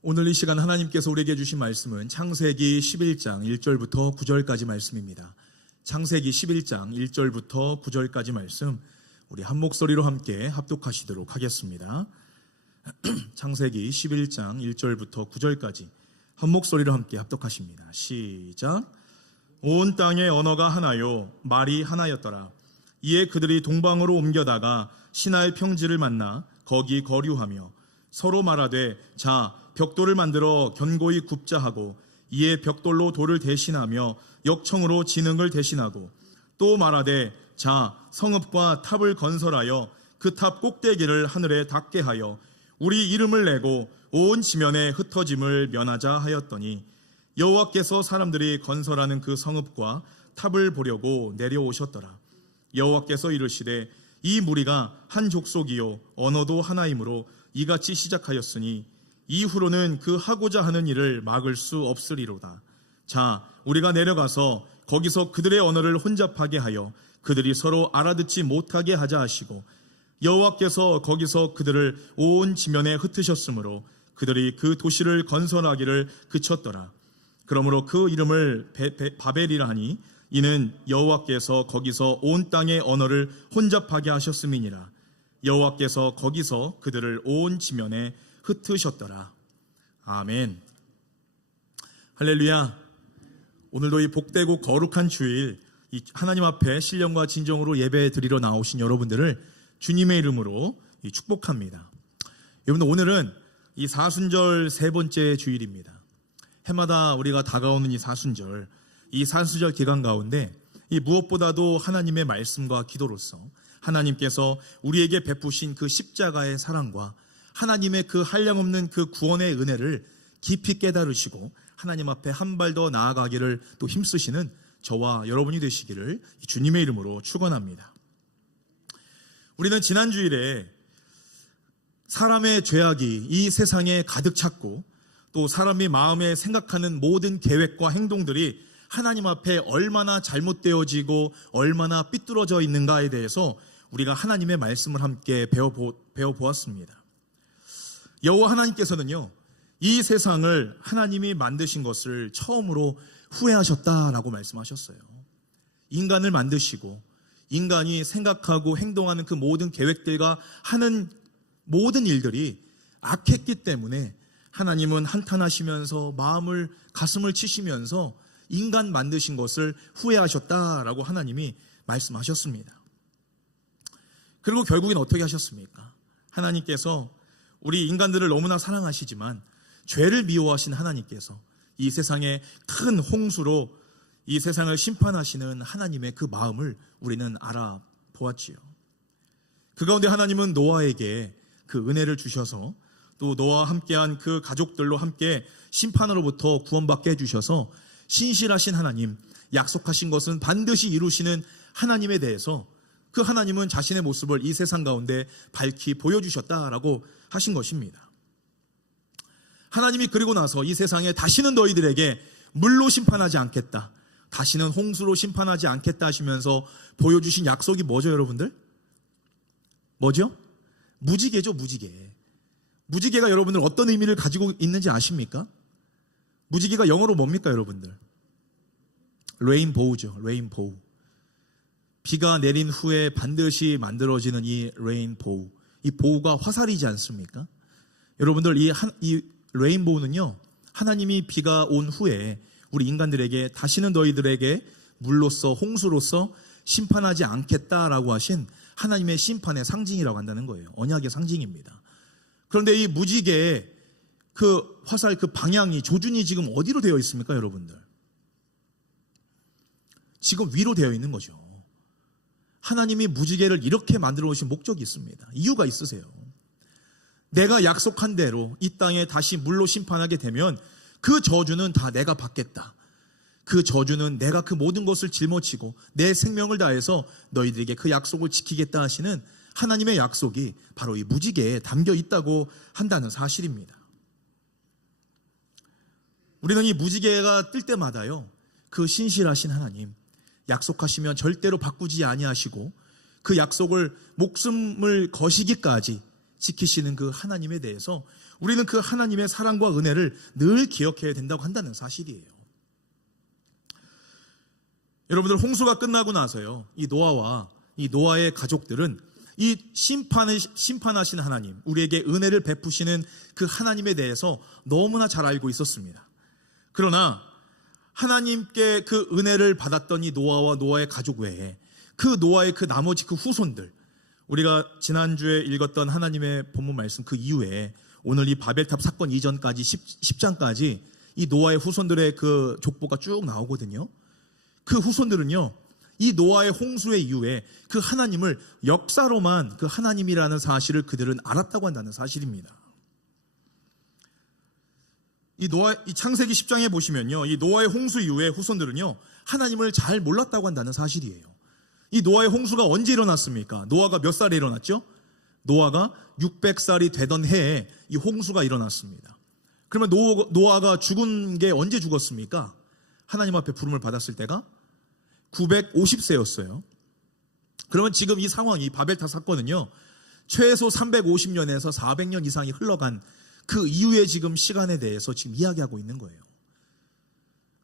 오늘 이 시간 하나님께서 우리에게 주신 말씀은 창세기 11장 1절부터 9절까지 말씀입니다. 창세기 11장 1절부터 9절까지 말씀 우리 한 목소리로 함께 합독하시도록 하겠습니다. 창세기 11장 1절부터 9절까지 한 목소리로 함께 합독하십니다. 시작. 온 땅의 언어가 하나요 말이 하나였더라. 이에 그들이 동방으로 옮겨다가 신하의 평지를 만나 거기 거류하며 서로 말하되 자 벽돌을 만들어 견고히 굽자 하고 이에 벽돌로 돌을 대신하며 역청으로 지능을 대신하고 또 말하되 자 성읍과 탑을 건설하여 그 탑 꼭대기를 하늘에 닿게 하여 우리 이름을 내고 온 지면에 흩어짐을 면하자 하였더니 여호와께서 사람들이 건설하는 그 성읍과 탑을 보려고 내려오셨더라. 여호와께서 이르시되 이 무리가 한 족속이요 언어도 하나이므로 이같이 시작하였으니 이후로는 그 하고자 하는 일을 막을 수 없으리로다. 자 우리가 내려가서 거기서 그들의 언어를 혼잡하게 하여 그들이 서로 알아듣지 못하게 하자 하시고 여호와께서 거기서 그들을 온 지면에 흩으셨으므로 그들이 그 도시를 건설하기를 그쳤더라. 그러므로 그 이름을 바벨이라 하니 이는 여호와께서 거기서 온 땅의 언어를 혼잡하게 하셨음이니라. 여호와께서 거기서 그들을 온 지면에 흩으셨더라. 아멘. 할렐루야. 오늘도 이 복되고 거룩한 주일 이 하나님 앞에 신령과 진정으로 예배 드리러 나오신 여러분들을 주님의 이름으로 축복합니다. 여러분들 오늘은 이 사순절 세 번째 주일입니다. 해마다 우리가 다가오는 이 사순절 기간 가운데 이 무엇보다도 하나님의 말씀과 기도로서 하나님께서 우리에게 베푸신 그 십자가의 사랑과 하나님의 그 한량없는 그 구원의 은혜를 깊이 깨달으시고 하나님 앞에 한 발 더 나아가기를 또 힘쓰시는 저와 여러분이 되시기를 주님의 이름으로 축원합니다. 우리는 지난 주일에 사람의 죄악이 이 세상에 가득 찼고 또 사람이 마음에 생각하는 모든 계획과 행동들이 하나님 앞에 얼마나 잘못되어지고 얼마나 삐뚤어져 있는가에 대해서 우리가 하나님의 말씀을 함께 배워보았습니다. 여호와 하나님께서는요 이 세상을 하나님이 만드신 것을 처음으로 후회하셨다라고 말씀하셨어요. 인간을 만드시고 인간이 생각하고 행동하는 그 모든 계획들과 하는 모든 일들이 악했기 때문에 하나님은 한탄하시면서 가슴을 치시면서 인간 만드신 것을 후회하셨다라고 하나님이 말씀하셨습니다. 그리고 결국엔 어떻게 하셨습니까? 하나님께서 우리 인간들을 너무나 사랑하시지만 죄를 미워하신 하나님께서 이 세상에 큰 홍수로 이 세상을 심판하시는 하나님의 그 마음을 우리는 알아보았지요. 그 가운데 하나님은 노아에게 그 은혜를 주셔서 또 노아와 함께한 그 가족들로 함께 심판으로부터 구원받게 해주셔서 신실하신 하나님, 약속하신 것은 반드시 이루시는 하나님에 대해서 그 하나님은 자신의 모습을 이 세상 가운데 밝히 보여주셨다라고 하신 것입니다. 하나님이 그리고 나서 이 세상에 다시는 너희들에게 물로 심판하지 않겠다, 다시는 홍수로 심판하지 않겠다 하시면서 보여주신 약속이 뭐죠, 여러분들? 뭐죠? 무지개죠, 무지개. 무지개가 여러분들 어떤 의미를 가지고 있는지 아십니까? 무지개가 영어로 뭡니까, 여러분들? 레인보우죠, 레인보우. 비가 내린 후에 반드시 만들어지는 이 레인보우. 이 보우가 화살이지 않습니까? 여러분들 이 레인보우는요, 하나님이 비가 온 후에 우리 인간들에게 다시는 너희들에게 물로써 홍수로서 심판하지 않겠다라고 하신 하나님의 심판의 상징이라고 한다는 거예요. 언약의 상징입니다. 그런데 이 무지개의 그 화살 그 방향이 조준이 지금 어디로 되어 있습니까, 여러분들? 지금 위로 되어 있는 거죠. 하나님이 무지개를 이렇게 만들어 놓으신 목적이 있습니다. 이유가 있으세요. 내가 약속한 대로 이 땅에 다시 물로 심판하게 되면 그 저주는 다 내가 받겠다. 그 저주는 내가 그 모든 것을 짊어지고 내 생명을 다해서 너희들에게 그 약속을 지키겠다 하시는 하나님의 약속이 바로 이 무지개에 담겨 있다고 한다는 사실입니다. 우리는 이 무지개가 뜰 때마다요, 그 신실하신 하나님, 약속하시면 절대로 바꾸지 아니하시고 그 약속을 목숨을 거시기까지 지키시는 그 하나님에 대해서 우리는 그 하나님의 사랑과 은혜를 늘 기억해야 된다고 한다는 사실이에요. 여러분들, 홍수가 끝나고 나서요, 이 노아와 이 노아의 가족들은 이 심판하신 하나님, 우리에게 은혜를 베푸시는 그 하나님에 대해서 너무나 잘 알고 있었습니다. 그러나 하나님께 그 은혜를 받았던 이 노아와 노아의 가족 외에 그 노아의 그 나머지 그 후손들, 우리가 지난주에 읽었던 하나님의 본문 말씀 그 이후에 오늘 이 바벨탑 사건 이전까지 10장까지 이 노아의 후손들의 그 족보가 쭉 나오거든요. 그 후손들은요, 이 노아의 홍수의 이후에 그 하나님을 역사로만 그 하나님이라는 사실을 그들은 알았다고 한다는 사실입니다. 이 창세기 10장에 보시면요, 이 노아의 홍수 이후에 후손들은요, 하나님을 잘 몰랐다고 한다는 사실이에요. 이 노아의 홍수가 언제 일어났습니까? 노아가 몇 살에 일어났죠? 노아가 600살이 되던 해에 이 홍수가 일어났습니다. 그러면 노아가 죽은 게 언제 죽었습니까? 하나님 앞에 부름을 받았을 때가 950세였어요. 그러면 지금 이 상황이, 바벨탑 사건은요, 최소 350년에서 400년 이상이 흘러간 그 이후의 지금 시간에 대해서 지금 이야기하고 있는 거예요.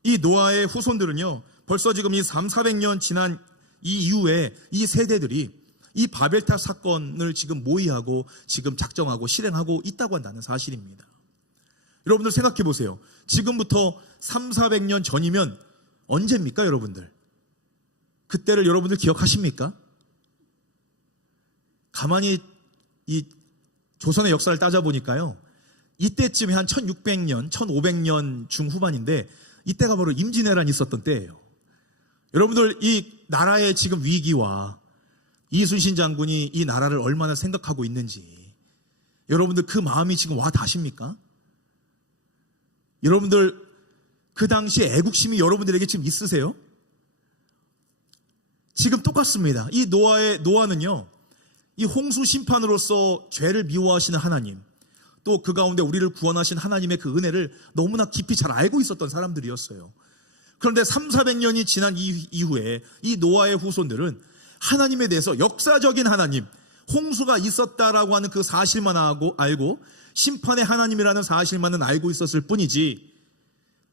이 노아의 후손들은요, 벌써 지금 이 400년 지난 이 이후에 이 세대들이 이 바벨탑 사건을 지금 모의하고 지금 작정하고 실행하고 있다고 한다는 사실입니다. 여러분들 생각해 보세요. 지금부터 300~400년 전이면 언제입니까, 여러분들? 그때를 여러분들 기억하십니까? 가만히 이 조선의 역사를 따져보니까요, 이때쯤에 한 1600년, 1500년 중후반인데 이때가 바로 임진왜란이 있었던 때예요. 여러분들, 이 나라의 지금 위기와 이순신 장군이 이 나라를 얼마나 생각하고 있는지 여러분들 그 마음이 지금 와 닿으십니까? 여러분들 그 당시에 애국심이 여러분들에게 지금 있으세요? 지금 똑같습니다. 이 노아는요, 이 홍수 심판으로서 죄를 미워하시는 하나님, 또 그 가운데 우리를 구원하신 하나님의 그 은혜를 너무나 깊이 잘 알고 있었던 사람들이었어요. 그런데 300~400년이 지난 이후에 이 노아의 후손들은 하나님에 대해서 역사적인 하나님, 홍수가 있었다라고 하는 그 사실만 알고 심판의 하나님이라는 사실만은 알고 있었을 뿐이지,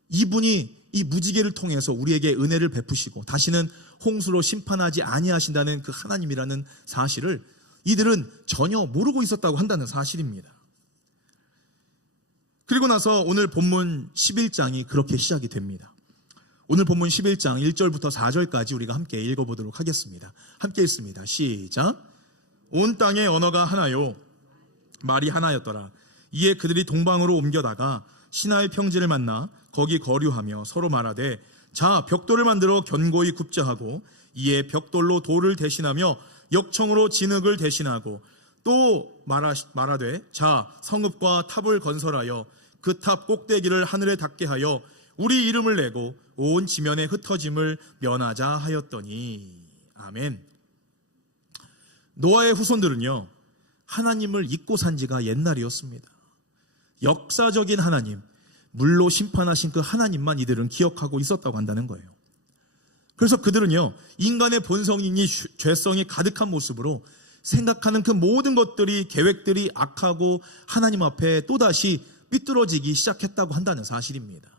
이분이 이 무지개를 통해서 우리에게 은혜를 베푸시고 다시는 홍수로 심판하지 아니하신다는 그 하나님이라는 사실을 이들은 전혀 모르고 있었다고 한다는 사실입니다. 그리고 나서 오늘 본문 11장이 그렇게 시작이 됩니다. 오늘 본문 11장 1절부터 4절까지 우리가 함께 읽어보도록 하겠습니다. 함께 읽습니다. 시작. 온 땅의 언어가 하나요, 말이 하나였더라. 이에 그들이 동방으로 옮겨다가 시나이 평지를 만나 거기 거류하며 서로 말하되, 자, 벽돌을 만들어 견고히 굽자 하고, 이에 벽돌로 돌을 대신하며 역청으로 진흙을 대신하고, 또 말하되, 자, 성읍과 탑을 건설하여 그 탑 꼭대기를 하늘에 닿게 하여 우리 이름을 내고 온 지면에 흩어짐을 면하자 하였더니. 아멘. 노아의 후손들은요, 하나님을 잊고 산 지가 옛날이었습니다. 역사적인 하나님, 물로 심판하신 그 하나님만 이들은 기억하고 있었다고 한다는 거예요. 그래서 그들은요, 인간의 본성이니 죄성이 가득한 모습으로 생각하는 그 모든 것들이, 계획들이 악하고 하나님 앞에 또다시 삐뚤어지기 시작했다고 한다는 사실입니다.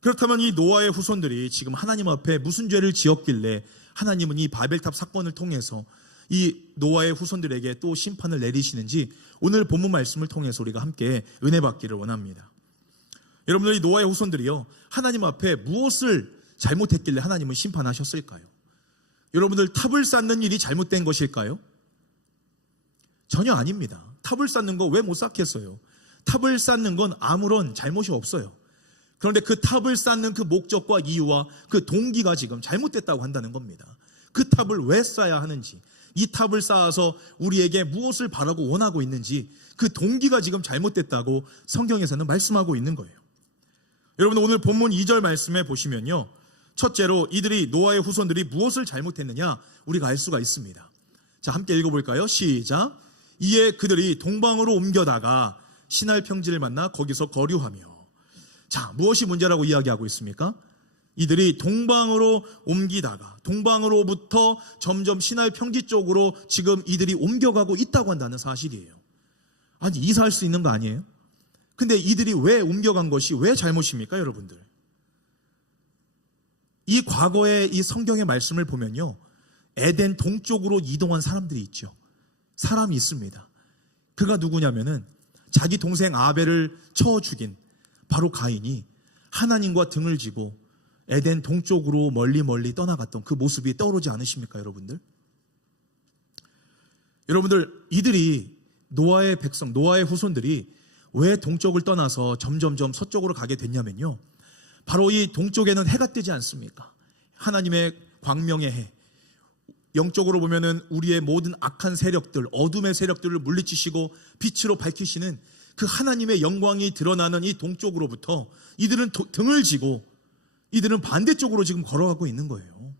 그렇다면 이 노아의 후손들이 지금 하나님 앞에 무슨 죄를 지었길래 하나님은 이 바벨탑 사건을 통해서 이 노아의 후손들에게 또 심판을 내리시는지 오늘 본문 말씀을 통해서 우리가 함께 은혜 받기를 원합니다. 여러분들, 이 노아의 후손들이요, 하나님 앞에 무엇을 잘못했길래 하나님은 심판하셨을까요? 여러분들, 탑을 쌓는 일이 잘못된 것일까요? 전혀 아닙니다. 탑을 쌓는 거 왜 못 쌓겠어요? 탑을 쌓는 건 아무런 잘못이 없어요. 그런데 그 탑을 쌓는 그 목적과 이유와 그 동기가 지금 잘못됐다고 한다는 겁니다. 그 탑을 왜 쌓아야 하는지, 이 탑을 쌓아서 우리에게 무엇을 바라고 원하고 있는지 그 동기가 지금 잘못됐다고 성경에서는 말씀하고 있는 거예요. 여러분, 오늘 본문 2절 말씀에 보시면요, 첫째로 이들이, 노아의 후손들이 무엇을 잘못했느냐 우리가 알 수가 있습니다. 자, 함께 읽어볼까요? 시작. 이에 그들이 동방으로 옮겨다가 시나이 평지를 만나 거기서 거류하며. 자, 무엇이 문제라고 이야기하고 있습니까? 이들이 동방으로 옮기다가 동방으로부터 점점 시나이 평지 쪽으로 지금 이들이 옮겨가고 있다고 한다는 사실이에요. 아니, 이사할 수 있는 거 아니에요? 근데 이들이 왜 옮겨간 것이 왜 잘못입니까, 여러분들? 이 과거의 이 성경의 말씀을 보면요, 에덴 동쪽으로 이동한 사람들이 있죠. 사람이 있습니다. 그가 누구냐면은 자기 동생 아벨을 쳐 죽인 바로 가인이 하나님과 등을 지고 에덴 동쪽으로 멀리 떠나갔던 그 모습이 떠오르지 않으십니까, 여러분들? 여러분들, 이들이 노아의 백성, 노아의 후손들이 왜 동쪽을 떠나서 점점점 서쪽으로 가게 됐냐면요, 바로 이 동쪽에는 해가 뜨지 않습니까? 하나님의 광명의 해, 영적으로 보면은 우리의 모든 악한 세력들, 어둠의 세력들을 물리치시고 빛으로 밝히시는 그 하나님의 영광이 드러나는 이 동쪽으로부터 이들은 등을 지고 이들은 반대쪽으로 지금 걸어가고 있는 거예요.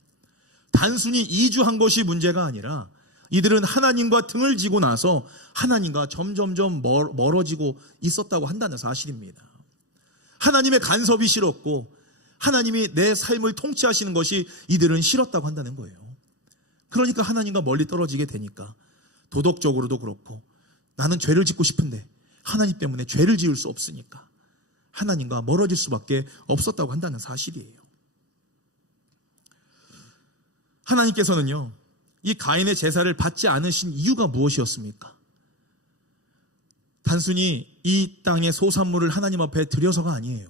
단순히 이주한 것이 문제가 아니라 이들은 하나님과 등을 지고 나서 하나님과 점점점 멀어지고 있었다고 한다는 사실입니다. 하나님의 간섭이 싫었고 하나님이 내 삶을 통치하시는 것이 이들은 싫었다고 한다는 거예요. 그러니까 하나님과 멀리 떨어지게 되니까 도덕적으로도 그렇고 나는 죄를 짓고 싶은데 하나님 때문에 죄를 지을 수 없으니까 하나님과 멀어질 수밖에 없었다고 한다는 사실이에요. 하나님께서는요, 이 가인의 제사를 받지 않으신 이유가 무엇이었습니까? 단순히 이 땅의 소산물을 하나님 앞에 드려서가 아니에요.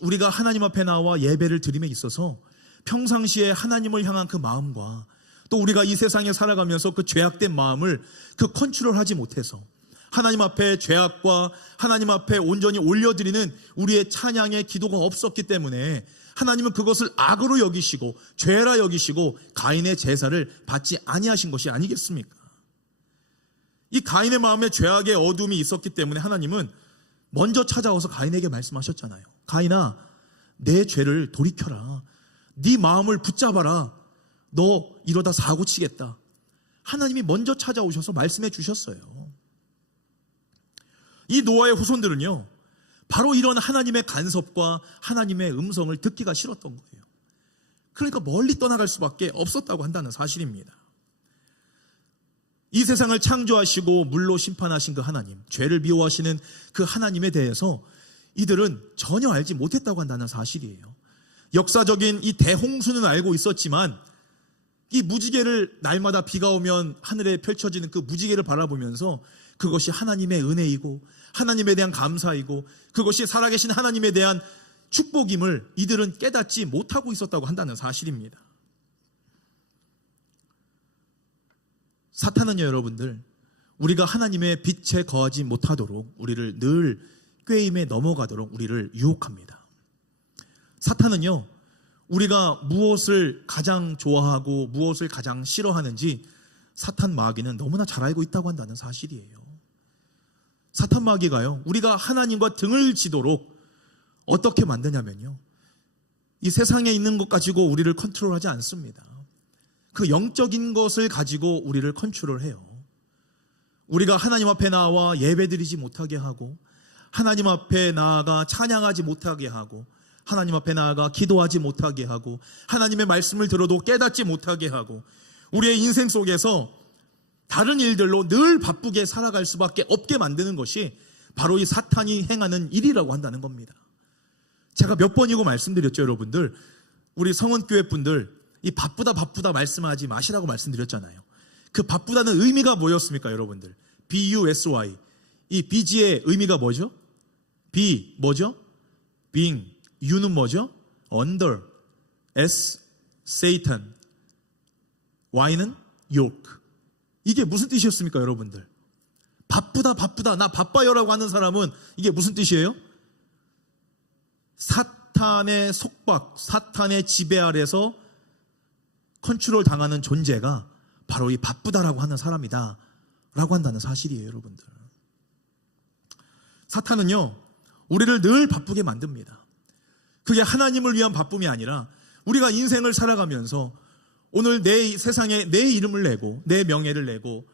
우리가 하나님 앞에 나와 예배를 드림에 있어서 평상시에 하나님을 향한 그 마음과 또 우리가 이 세상에 살아가면서 그 죄악된 마음을 그 컨트롤하지 못해서 하나님 앞에 죄악과 하나님 앞에 온전히 올려드리는 우리의 찬양의 기도가 없었기 때문에 하나님은 그것을 악으로 여기시고 죄라 여기시고 가인의 제사를 받지 아니하신 것이 아니겠습니까? 이 가인의 마음에 죄악의 어둠이 있었기 때문에 하나님은 먼저 찾아와서 가인에게 말씀하셨잖아요. 가인아, 내 죄를 돌이켜라. 네 마음을 붙잡아라. 너 이러다 사고 치겠다. 하나님이 먼저 찾아오셔서 말씀해 주셨어요. 이 노아의 후손들은요, 바로 이런 하나님의 간섭과 하나님의 음성을 듣기가 싫었던 거예요. 그러니까 멀리 떠나갈 수밖에 없었다고 한다는 사실입니다. 이 세상을 창조하시고 물로 심판하신 그 하나님, 죄를 미워하시는 그 하나님에 대해서 이들은 전혀 알지 못했다고 한다는 사실이에요. 역사적인 이 대홍수는 알고 있었지만 이 무지개를 날마다 비가 오면 하늘에 펼쳐지는 그 무지개를 바라보면서 그것이 하나님의 은혜이고 하나님에 대한 감사이고 그것이 살아계신 하나님에 대한 축복임을 이들은 깨닫지 못하고 있었다고 한다는 사실입니다. 사탄은요, 여러분들, 우리가 하나님의 빛에 거하지 못하도록 우리를 늘 꾀임에 넘어가도록 우리를 유혹합니다. 사탄은요, 우리가 무엇을 가장 좋아하고 무엇을 가장 싫어하는지 사탄 마귀는 너무나 잘 알고 있다고 한다는 사실이에요. 사탄 마귀가요, 우리가 하나님과 등을 지도록 어떻게 만드냐면요, 이 세상에 있는 것 가지고 우리를 컨트롤하지 않습니다. 그 영적인 것을 가지고 우리를 컨트롤해요. 우리가 하나님 앞에 나와 예배드리지 못하게 하고 하나님 앞에 나아가 찬양하지 못하게 하고 하나님 앞에 나아가 기도하지 못하게 하고 하나님의 말씀을 들어도 깨닫지 못하게 하고 우리의 인생 속에서 다른 일들로 늘 바쁘게 살아갈 수밖에 없게 만드는 것이 바로 이 사탄이 행하는 일이라고 한다는 겁니다. 제가 몇 번이고 말씀드렸죠, 여러분들. 우리 성원교회 분들 이 바쁘다 말씀하지 마시라고 말씀드렸잖아요. 그 바쁘다는 의미가 뭐였습니까, 여러분들? BUSY. 이 BG의 의미가 뭐죠? B 뭐죠? being. U는 뭐죠? under. S Satan. Y는 yoke. 이게 무슨 뜻이었습니까, 여러분들? 바쁘다 나 바빠요라고 하는 사람은 이게 무슨 뜻이에요? 사탄의 속박, 사탄의 지배 아래서 컨트롤 당하는 존재가 바로 이 바쁘다라고 하는 사람이다 라고 한다는 사실이에요, 여러분들. 사탄은요, 우리를 늘 바쁘게 만듭니다. 그게 하나님을 위한 바쁨이 아니라 우리가 인생을 살아가면서 오늘 내 세상에 내 이름을 내고 내 명예를 내고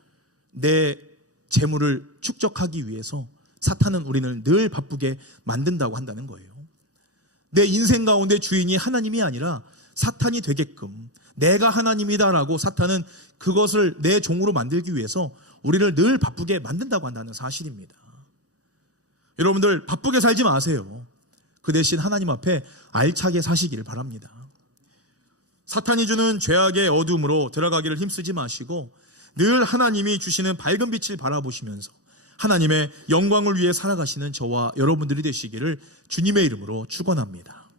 내 재물을 축적하기 위해서 사탄은 우리를 늘 바쁘게 만든다고 한다는 거예요. 내 인생 가운데 주인이 하나님이 아니라 사탄이 되게끔 내가 하나님이다라고 사탄은 그것을 내 종으로 만들기 위해서 우리를 늘 바쁘게 만든다고 한다는 사실입니다. 여러분들 바쁘게 살지 마세요. 그 대신 하나님 앞에 알차게 사시기를 바랍니다. 사탄이 주는 죄악의 어둠으로 들어가기를 힘쓰지 마시고 늘 하나님이 주시는 밝은 빛을 바라보시면서 하나님의 영광을 위해 살아가시는 저와 여러분들이 되시기를 주님의 이름으로 축원합니다.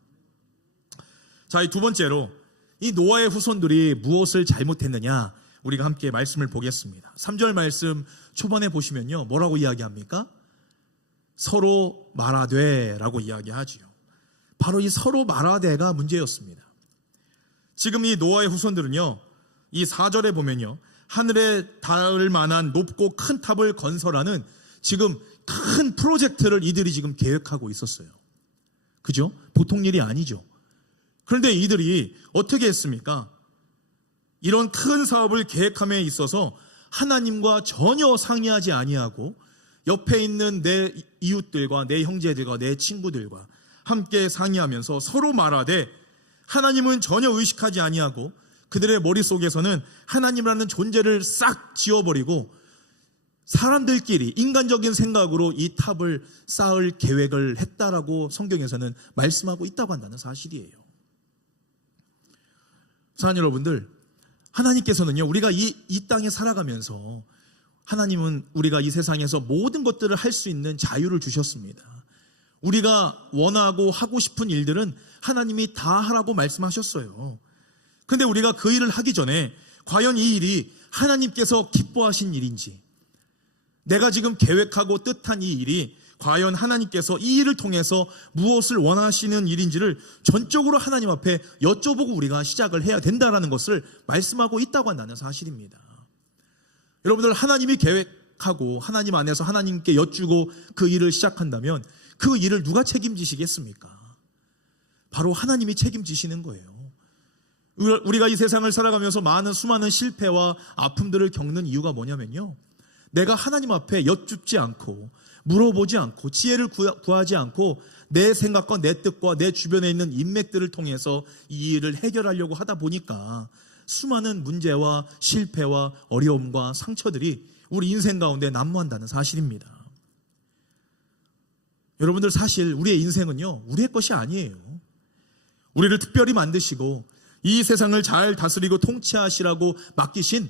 자, 이 두 번째로 이 노아의 후손들이 무엇을 잘못했느냐 우리가 함께 말씀을 보겠습니다. 3절 말씀 초반에 보시면요, 뭐라고 이야기합니까? 서로 말하되 라고 이야기하지요. 바로 이 서로 말하되가 문제였습니다. 지금 이 노아의 후손들은요, 이 4절에 보면요, 하늘에 닿을 만한 높고 큰 탑을 건설하는 지금 큰 프로젝트를 이들이 지금 계획하고 있었어요. 그죠? 보통 일이 아니죠. 그런데 이들이 어떻게 했습니까? 이런 큰 사업을 계획함에 있어서 하나님과 전혀 상의하지 아니하고 옆에 있는 내 이웃들과 내 형제들과 내 친구들과 함께 상의하면서 서로 말하되 하나님은 전혀 의식하지 아니하고 그들의 머릿속에서는 하나님이라는 존재를 싹 지워버리고 사람들끼리 인간적인 생각으로 이 탑을 쌓을 계획을 했다라고 성경에서는 말씀하고 있다고 한다는 사실이에요. 사랑하는 여러분들, 하나님께서는요, 우리가 이 땅에 살아가면서 하나님은 우리가 이 세상에서 모든 것들을 할 수 있는 자유를 주셨습니다. 우리가 원하고 하고 싶은 일들은 하나님이 다 하라고 말씀하셨어요. 근데 우리가 그 일을 하기 전에 과연 이 일이 하나님께서 기뻐하신 일인지, 내가 지금 계획하고 뜻한 이 일이 과연 하나님께서 이 일을 통해서 무엇을 원하시는 일인지를 전적으로 하나님 앞에 여쭤보고 우리가 시작을 해야 된다는 것을 말씀하고 있다고 한다는 사실입니다. 여러분들, 하나님이 계획하고 하나님 안에서 하나님께 여쭈고 그 일을 시작한다면 그 일을 누가 책임지시겠습니까? 바로 하나님이 책임지시는 거예요. 우리가 이 세상을 살아가면서 수많은 실패와 아픔들을 겪는 이유가 뭐냐면요, 내가 하나님 앞에 여쭙지 않고 물어보지 않고 지혜를 구하지 않고 내 생각과 내 뜻과 내 주변에 있는 인맥들을 통해서 이 일을 해결하려고 하다 보니까 수많은 문제와 실패와 어려움과 상처들이 우리 인생 가운데 난무한다는 사실입니다. 여러분들, 사실 우리의 인생은요, 우리의 것이 아니에요. 우리를 특별히 만드시고 이 세상을 잘 다스리고 통치하시라고 맡기신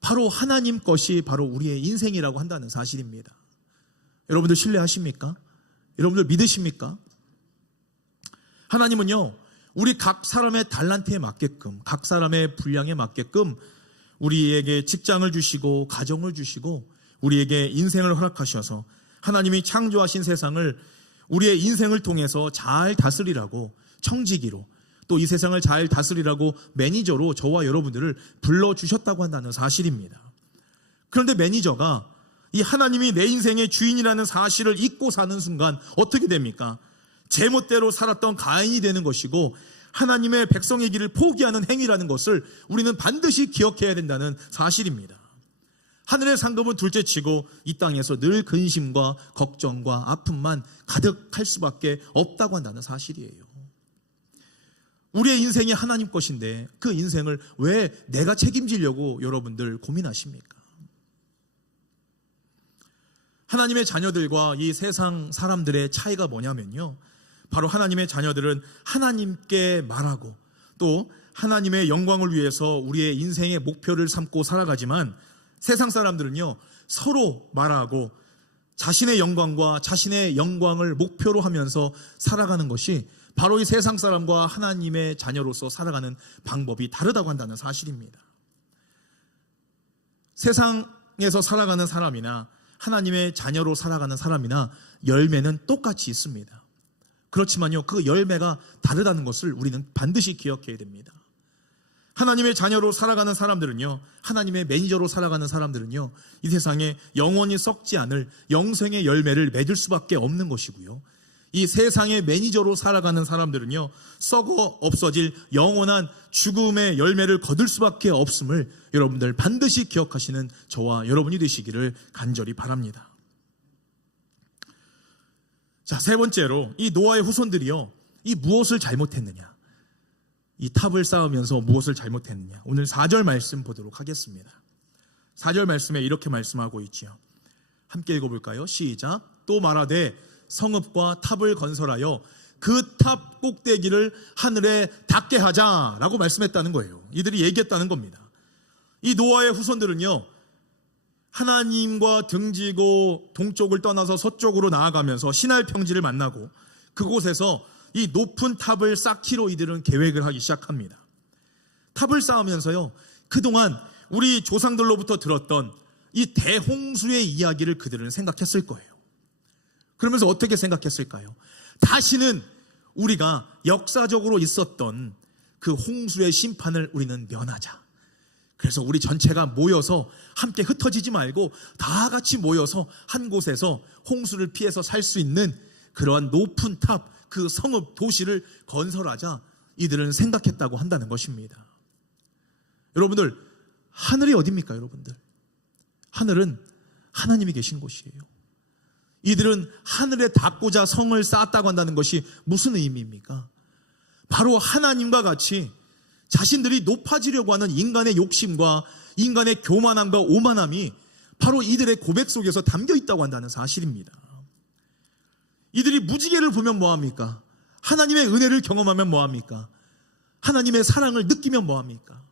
바로 하나님 것이 바로 우리의 인생이라고 한다는 사실입니다. 여러분들 신뢰하십니까? 여러분들 믿으십니까? 하나님은요, 우리 각 사람의 달란트에 맞게끔, 각 사람의 분량에 맞게끔 우리에게 직장을 주시고 가정을 주시고 우리에게 인생을 허락하셔서 하나님이 창조하신 세상을 우리의 인생을 통해서 잘 다스리라고 청지기로, 또 이 세상을 잘 다스리라고 매니저로 저와 여러분들을 불러주셨다고 한다는 사실입니다. 그런데 매니저가 이 하나님이 내 인생의 주인이라는 사실을 잊고 사는 순간 어떻게 됩니까? 제멋대로 살았던 가인이 되는 것이고 하나님의 백성의 길을 포기하는 행위라는 것을 우리는 반드시 기억해야 된다는 사실입니다. 하늘의 상급은 둘째치고 이 땅에서 늘 근심과 걱정과 아픔만 가득할 수밖에 없다고 한다는 사실이에요. 우리의 인생이 하나님 것인데 그 인생을 왜 내가 책임지려고 여러분들 고민하십니까? 하나님의 자녀들과 이 세상 사람들의 차이가 뭐냐면요, 바로 하나님의 자녀들은 하나님께 말하고 또 하나님의 영광을 위해서 우리의 인생의 목표를 삼고 살아가지만 세상 사람들은요, 서로 말하고 자신의 영광과 자신의 영광을 목표로 하면서 살아가는 것이 바로 이 세상 사람과 하나님의 자녀로서 살아가는 방법이 다르다고 한다는 사실입니다. 세상에서 살아가는 사람이나 하나님의 자녀로 살아가는 사람이나 열매는 똑같이 있습니다. 그렇지만요, 그 열매가 다르다는 것을 우리는 반드시 기억해야 됩니다. 하나님의 자녀로 살아가는 사람들은요, 하나님의 매니저로 살아가는 사람들은요, 이 세상에 영원히 썩지 않을 영생의 열매를 맺을 수밖에 없는 것이고요, 이 세상의 매니저로 살아가는 사람들은요, 썩어 없어질 영원한 죽음의 열매를 거둘 수밖에 없음을 여러분들 반드시 기억하시는 저와 여러분이 되시기를 간절히 바랍니다. 자, 세 번째로 이 노아의 후손들이요, 이 무엇을 잘못했느냐? 이 탑을 쌓으면서 무엇을 잘못했느냐? 오늘 4절 말씀 보도록 하겠습니다. 4절 말씀에 이렇게 말씀하고 있지요. 함께 읽어볼까요? 시작. 또 말하되 성읍과 탑을 건설하여 그 탑 꼭대기를 하늘에 닿게 하자라고 말씀했다는 거예요. 이들이 얘기했다는 겁니다. 이 노아의 후손들은요, 하나님과 등지고 동쪽을 떠나서 서쪽으로 나아가면서 시날 평지를 만나고 그곳에서 이 높은 탑을 쌓기로 이들은 계획을 하기 시작합니다. 탑을 쌓으면서요, 그동안 우리 조상들로부터 들었던 이 대홍수의 이야기를 그들은 생각했을 거예요. 그러면서 어떻게 생각했을까요? 다시는 우리가 역사적으로 있었던 그 홍수의 심판을 우리는 면하자. 그래서 우리 전체가 모여서 함께 흩어지지 말고 다 같이 모여서 한 곳에서 홍수를 피해서 살 수 있는 그러한 높은 탑, 그 성읍, 도시를 건설하자 이들은 생각했다고 한다는 것입니다. 여러분들, 하늘이 어디입니까, 여러분들? 하늘은 하나님이 계신 곳이에요. 이들은 하늘에 닿고자 성을 쌓았다고 한다는 것이 무슨 의미입니까? 바로 하나님과 같이 자신들이 높아지려고 하는 인간의 욕심과 인간의 교만함과 오만함이 바로 이들의 고백 속에서 담겨 있다고 한다는 사실입니다. 이들이 무지개를 보면 뭐합니까? 하나님의 은혜를 경험하면 뭐합니까? 하나님의 사랑을 느끼면 뭐합니까?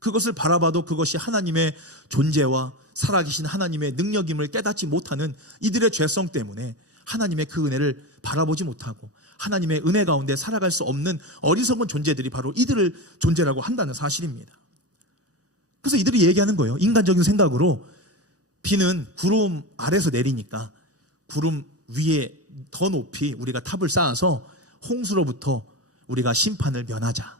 그것을 바라봐도 그것이 하나님의 존재와 살아계신 하나님의 능력임을 깨닫지 못하는 이들의 죄성 때문에 하나님의 그 은혜를 바라보지 못하고 하나님의 은혜 가운데 살아갈 수 없는 어리석은 존재들이 바로 이들을 존재라고 한다는 사실입니다. 그래서 이들이 얘기하는 거예요. 인간적인 생각으로 비는 구름 아래서 내리니까 구름 위에 더 높이 우리가 탑을 쌓아서 홍수로부터 우리가 심판을 면하자.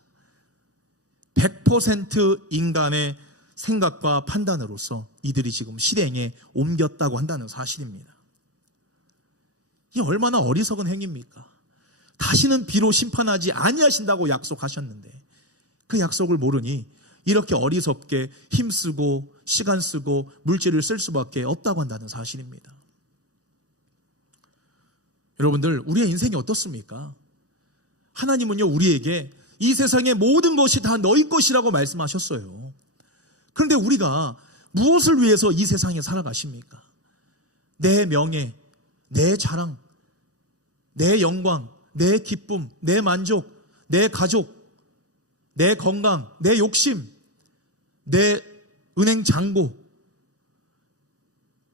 100% 인간의 생각과 판단으로서 이들이 지금 실행에 옮겼다고 한다는 사실입니다. 이게 얼마나 어리석은 행위입니까? 다시는 비로 심판하지 아니하신다고 약속하셨는데 그 약속을 모르니 이렇게 어리석게 힘쓰고 시간 쓰고 물질을 쓸 수밖에 없다고 한다는 사실입니다. 여러분들, 우리의 인생이 어떻습니까? 하나님은요, 우리에게 이 세상의 모든 것이 다 너희 것이라고 말씀하셨어요. 그런데 우리가 무엇을 위해서 이 세상에 살아가십니까? 내 명예, 내 자랑, 내 영광, 내 기쁨, 내 만족, 내 가족, 내 건강, 내 욕심, 내 은행 잔고,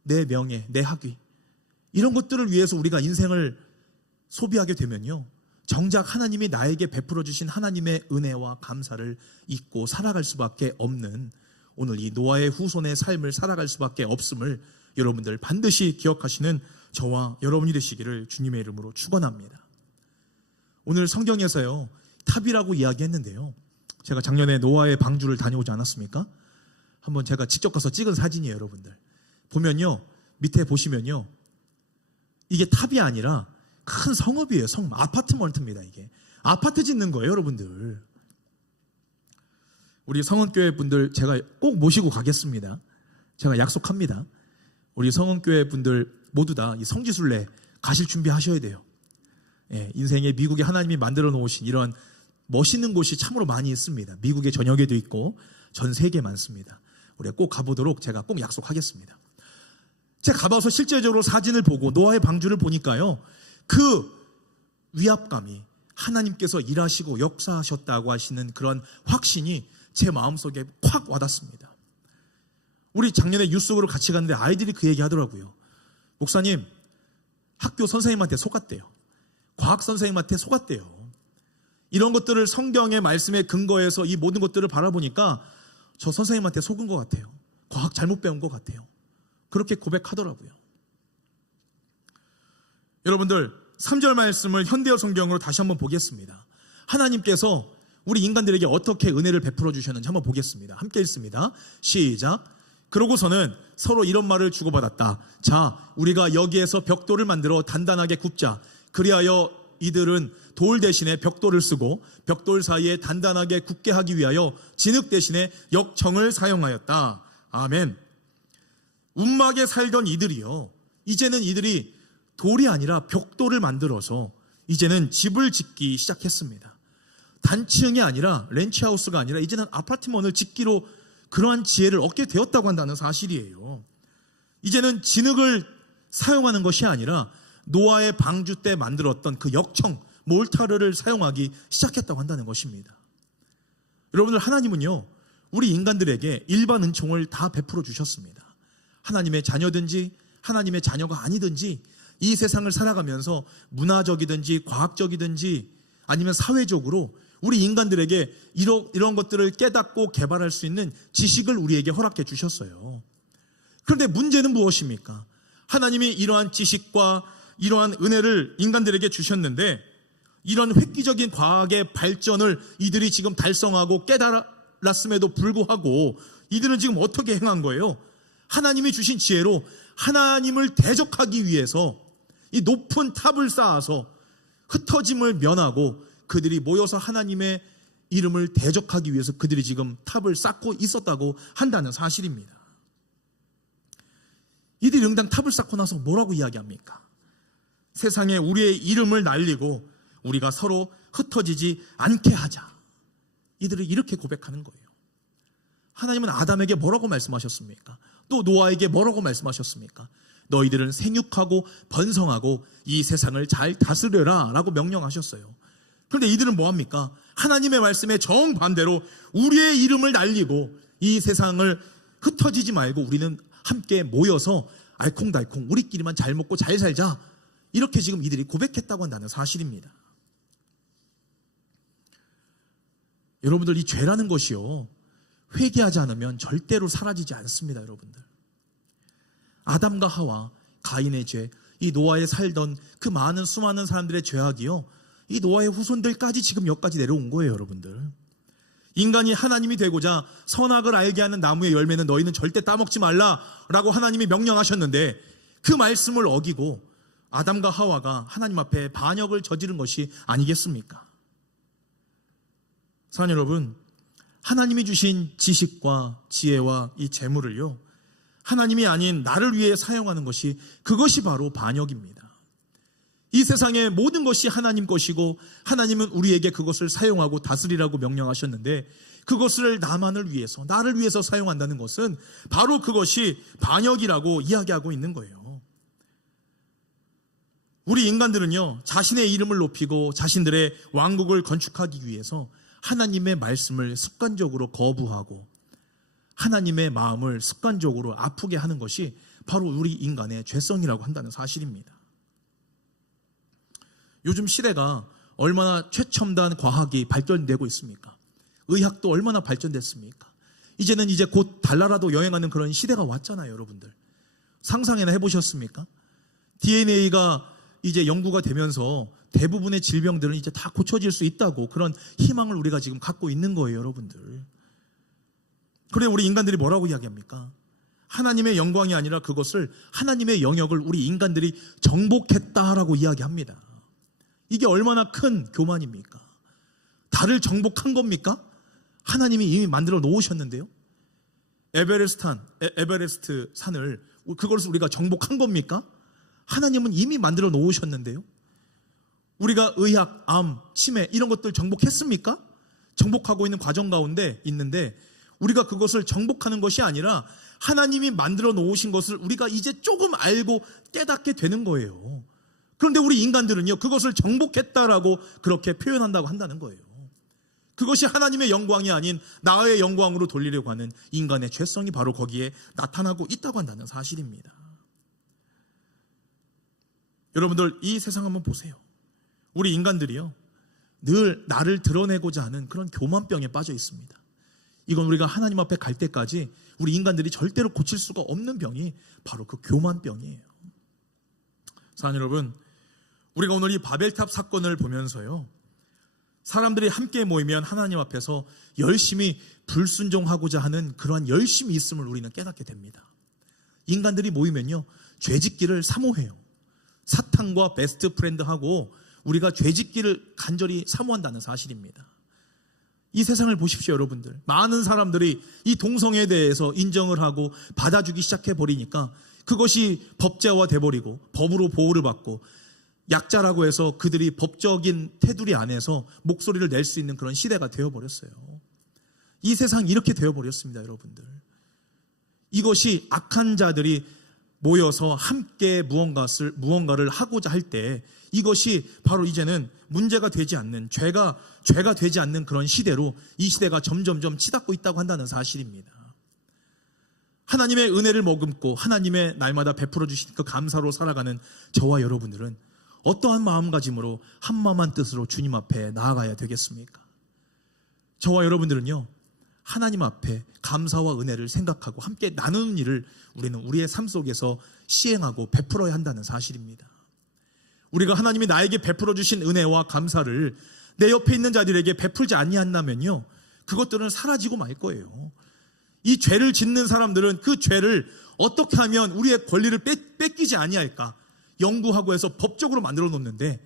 내 명예, 내 학위, 이런 것들을 위해서 우리가 인생을 소비하게 되면요, 정작 하나님이 나에게 베풀어 주신 하나님의 은혜와 감사를 잊고 살아갈 수밖에 없는 오늘 이 노아의 후손의 삶을 살아갈 수밖에 없음을 여러분들 반드시 기억하시는 저와 여러분이 되시기를 주님의 이름으로 축원합니다. 오늘 성경에서요, 탑이라고 이야기했는데요, 제가 작년에 노아의 방주를 다녀오지 않았습니까? 한번 제가 직접 가서 찍은 사진이에요. 여러분들 보면요, 밑에 보시면요, 이게 탑이 아니라 큰 성읍이에요. 성읍, 아파트먼트입니다. 이게 아파트 짓는 거예요. 여러분들, 우리 성원교회 분들 제가 꼭 모시고 가겠습니다. 제가 약속합니다. 우리 성원교회 분들 모두 다 이 성지순례 가실 준비하셔야 돼요. 예, 인생에 미국에 하나님이 만들어 놓으신 이런 멋있는 곳이 참으로 많이 있습니다. 미국의 전역에도 있고 전 세계에 많습니다. 우리가 꼭 가보도록 제가 꼭 약속하겠습니다. 제가 가봐서 실제적으로 사진을 보고 노아의 방주를 보니까요, 그 위압감이 하나님께서 일하시고 역사하셨다고 하시는 그런 확신이 제 마음속에 콱 와닿습니다. 우리 작년에 유속으로 같이 갔는데 아이들이 그 얘기 하더라고요. 목사님, 학교 선생님한테 속았대요. 과학 선생님한테 속았대요. 이런 것들을 성경의 말씀에 근거해서 이 모든 것들을 바라보니까 저 선생님한테 속은 것 같아요. 과학 잘못 배운 것 같아요. 그렇게 고백하더라고요. 여러분들, 3절 말씀을 현대어 성경으로 다시 한번 보겠습니다. 하나님께서 우리 인간들에게 어떻게 은혜를 베풀어 주셨는지 한번 보겠습니다. 함께 읽습니다. 시작. 그러고서는 서로 이런 말을 주고받았다. 자, 우리가 여기에서 벽돌을 만들어 단단하게 굽자. 그리하여 이들은 돌 대신에 벽돌을 쓰고 벽돌 사이에 단단하게 굳게 하기 위하여 진흙 대신에 역청을 사용하였다. 아멘. 움막에 살던 이들이요, 이제는 이들이 돌이 아니라 벽돌을 만들어서 이제는 집을 짓기 시작했습니다. 단층이 아니라 렌치하우스가 아니라 이제는 아파트먼을 짓기로 그러한 지혜를 얻게 되었다고 한다는 사실이에요. 이제는 진흙을 사용하는 것이 아니라 노아의 방주 때 만들었던 그 역청, 몰타르를 사용하기 시작했다고 한다는 것입니다. 여러분들, 하나님은요, 우리 인간들에게 일반 은총을 다 베풀어 주셨습니다. 하나님의 자녀든지 하나님의 자녀가 아니든지 이 세상을 살아가면서 문화적이든지 과학적이든지 아니면 사회적으로 우리 인간들에게 이런 것들을 깨닫고 개발할 수 있는 지식을 우리에게 허락해 주셨어요. 그런데 문제는 무엇입니까? 하나님이 이러한 지식과 이러한 은혜를 인간들에게 주셨는데 이런 획기적인 과학의 발전을 이들이 지금 달성하고 깨달았음에도 불구하고 이들은 지금 어떻게 행한 거예요? 하나님이 주신 지혜로 하나님을 대적하기 위해서 이 높은 탑을 쌓아서 흩어짐을 면하고 그들이 모여서 하나님의 이름을 대적하기 위해서 그들이 지금 탑을 쌓고 있었다고 한다는 사실입니다. 이들이 응당 탑을 쌓고 나서 뭐라고 이야기합니까? 세상에 우리의 이름을 날리고 우리가 서로 흩어지지 않게 하자. 이들이 이렇게 고백하는 거예요. 하나님은 아담에게 뭐라고 말씀하셨습니까? 또 노아에게 뭐라고 말씀하셨습니까? 너희들은 생육하고 번성하고 이 세상을 잘 다스려라 라고 명령하셨어요. 그런데 이들은 뭐합니까? 하나님의 말씀에 정반대로 우리의 이름을 날리고 이 세상을 흩어지지 말고 우리는 함께 모여서 알콩달콩 우리끼리만 잘 먹고 잘 살자, 이렇게 지금 이들이 고백했다고 한다는 사실입니다. 여러분들, 이 죄라는 것이요, 회개하지 않으면 절대로 사라지지 않습니다. 여러분들, 아담과 하와, 가인의 죄, 이 노아에 살던 그 많은 수많은 사람들의 죄악이요, 이 노아의 후손들까지 지금 여기까지 내려온 거예요. 여러분들, 인간이 하나님이 되고자 선악을 알게 하는 나무의 열매는 너희는 절대 따먹지 말라라고 하나님이 명령하셨는데 그 말씀을 어기고 아담과 하와가 하나님 앞에 반역을 저지른 것이 아니겠습니까? 사랑하는 여러분, 하나님이 주신 지식과 지혜와 이 재물을요, 하나님이 아닌 나를 위해 사용하는 것이, 그것이 바로 반역입니다. 이 세상의 모든 것이 하나님 것이고 하나님은 우리에게 그것을 사용하고 다스리라고 명령하셨는데 그것을 나만을 위해서, 나를 위해서 사용한다는 것은 바로 그것이 반역이라고 이야기하고 있는 거예요. 우리 인간들은요, 자신의 이름을 높이고 자신들의 왕국을 건축하기 위해서 하나님의 말씀을 습관적으로 거부하고 하나님의 마음을 습관적으로 아프게 하는 것이 바로 우리 인간의 죄성이라고 한다는 사실입니다. 요즘 시대가 얼마나 최첨단 과학이 발전되고 있습니까? 의학도 얼마나 발전됐습니까? 이제는 곧 달나라도 여행하는 그런 시대가 왔잖아요. 여러분들, 상상이나 해보셨습니까? DNA가 이제 연구가 되면서 대부분의 질병들은 이제 다 고쳐질 수 있다고, 그런 희망을 우리가 지금 갖고 있는 거예요. 여러분들, 그래 우리 인간들이 뭐라고 이야기합니까? 하나님의 영광이 아니라 그것을, 하나님의 영역을 우리 인간들이 정복했다라고 이야기합니다. 이게 얼마나 큰 교만입니까? 달을 정복한 겁니까? 하나님이 이미 만들어 놓으셨는데요. 에베레스트 산을, 그것을 우리가 정복한 겁니까? 하나님은 이미 만들어 놓으셨는데요. 우리가 의학, 암, 치매 이런 것들 정복했습니까? 정복하고 있는 과정 가운데 있는데 우리가 그것을 정복하는 것이 아니라 하나님이 만들어 놓으신 것을 우리가 이제 조금 알고 깨닫게 되는 거예요. 그런데 우리 인간들은요, 그것을 정복했다라고 그렇게 표현한다고 한다는 거예요. 그것이 하나님의 영광이 아닌 나의 영광으로 돌리려고 하는 인간의 죄성이 바로 거기에 나타나고 있다고 한다는 사실입니다. 여러분들, 이 세상 한번 보세요. 우리 인간들이요, 늘 나를 드러내고자 하는 그런 교만병에 빠져 있습니다. 이건 우리가 하나님 앞에 갈 때까지 우리 인간들이 절대로 고칠 수가 없는 병이 바로 그 교만병이에요. 사랑하는 여러분, 우리가 오늘 이 바벨탑 사건을 보면서요, 사람들이 함께 모이면 하나님 앞에서 열심히 불순종하고자 하는 그러한 열심이 있음을 우리는 깨닫게 됩니다. 인간들이 모이면요, 죄짓기를 사모해요. 사탄과 베스트 프렌드하고 우리가 죄짓기를 간절히 사모한다는 사실입니다. 이 세상을 보십시오. 여러분들, 많은 사람들이 이 동성애에 대해서 인정을 하고 받아주기 시작해버리니까 그것이 법제화 돼버리고 법으로 보호를 받고 약자라고 해서 그들이 법적인 테두리 안에서 목소리를 낼 수 있는 그런 시대가 되어버렸어요. 이 세상이 이렇게 되어버렸습니다, 여러분들. 이것이 악한 자들이 모여서 함께 무언가를 하고자 할 때 이것이 바로 이제는 문제가 되지 않는 죄가 되지 않는 그런 시대로 이 시대가 점점점 치닫고 있다고 한다는 사실입니다. 하나님의 은혜를 머금고 하나님의 날마다 베풀어 주신 그 감사로 살아가는 저와 여러분들은 어떠한 마음가짐으로 한마음한 뜻으로 주님 앞에 나아가야 되겠습니까? 저와 여러분들은요, 하나님 앞에 감사와 은혜를 생각하고 함께 나누는 일을 우리는 우리의 삶 속에서 시행하고 베풀어야 한다는 사실입니다. 우리가 하나님이 나에게 베풀어 주신 은혜와 감사를 내 옆에 있는 자들에게 베풀지 아니한다면요, 그것들은 사라지고 말 거예요. 이 죄를 짓는 사람들은 그 죄를 어떻게 하면 우리의 권리를 뺏기지 아니할까 연구하고 해서 법적으로 만들어 놓는데,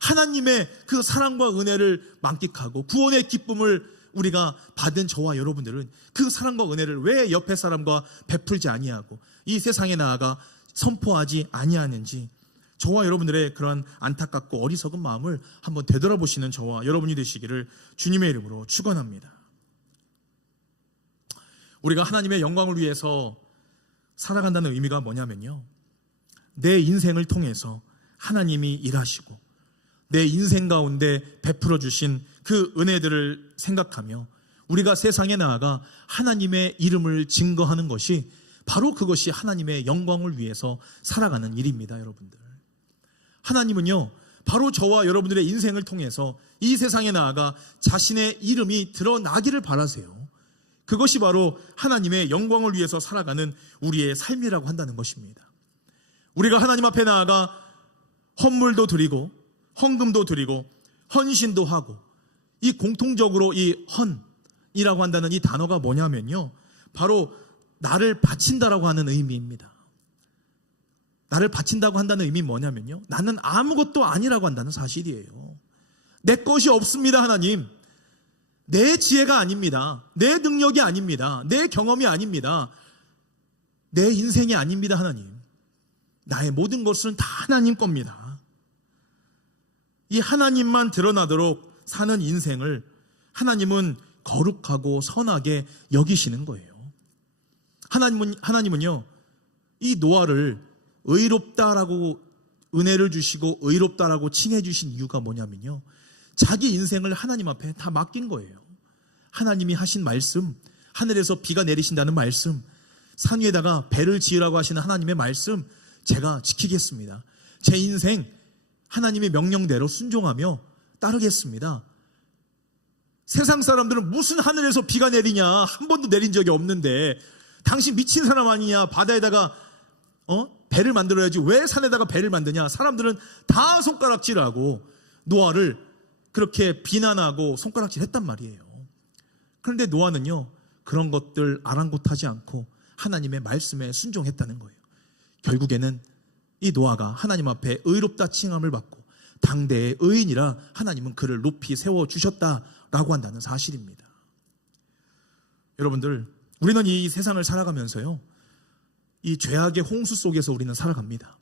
하나님의 그 사랑과 은혜를 만끽하고 구원의 기쁨을 우리가 받은 저와 여러분들은 그 사랑과 은혜를 왜 옆에 사람과 베풀지 아니하고 이 세상에 나아가 선포하지 아니하는지, 저와 여러분들의 그런 안타깝고 어리석은 마음을 한번 되돌아보시는 저와 여러분이 되시기를 주님의 이름으로 축원합니다. 우리가 하나님의 영광을 위해서 살아간다는 의미가 뭐냐면요, 내 인생을 통해서 하나님이 일하시고 내 인생 가운데 베풀어 주신 그 은혜들을 생각하며 우리가 세상에 나아가 하나님의 이름을 증거하는 것이 바로 그것이 하나님의 영광을 위해서 살아가는 일입니다. 여러분들, 하나님은요, 바로 저와 여러분들의 인생을 통해서 이 세상에 나아가 자신의 이름이 드러나기를 바라세요. 그것이 바로 하나님의 영광을 위해서 살아가는 우리의 삶이라고 한다는 것입니다. 우리가 하나님 앞에 나아가 헌물도 드리고 헌금도 드리고 헌신도 하고, 이 공통적으로 이 헌이라고 한다는 이 단어가 뭐냐면요, 바로 나를 바친다라고 하는 의미입니다. 나를 바친다고 한다는 의미는 뭐냐면요, 나는 아무것도 아니라고 한다는 사실이에요. 내 것이 없습니다. 하나님, 내 지혜가 아닙니다. 내 능력이 아닙니다. 내 경험이 아닙니다. 내 인생이 아닙니다. 하나님, 나의 모든 것은 다 하나님 겁니다. 이 하나님만 드러나도록 사는 인생을 하나님은 거룩하고 선하게 여기시는 거예요. 하나님은요, 이 노아를 의롭다라고 은혜를 주시고 의롭다라고 칭해 주신 이유가 뭐냐면요, 자기 인생을 하나님 앞에 다 맡긴 거예요. 하나님이 하신 말씀, 하늘에서 비가 내리신다는 말씀, 산 위에다가 배를 지으라고 하시는 하나님의 말씀, 제가 지키겠습니다. 제 인생 하나님의 명령대로 순종하며 따르겠습니다. 세상 사람들은 무슨 하늘에서 비가 내리냐, 한 번도 내린 적이 없는데 당신 미친 사람 아니냐, 바다에다가 배를 만들어야지 왜 산에다가 배를 만드냐, 사람들은 다 손가락질하고 노아를 그렇게 비난하고 손가락질 했단 말이에요. 그런데 노아는요, 그런 것들 아랑곳하지 않고 하나님의 말씀에 순종했다는 거예요. 결국에는 이 노아가 하나님 앞에 의롭다 칭함을 받고 당대의 의인이라 하나님은 그를 높이 세워주셨다라고 한다는 사실입니다. 여러분들, 우리는 이 세상을 살아가면서요, 이 죄악의 홍수 속에서 우리는 살아갑니다.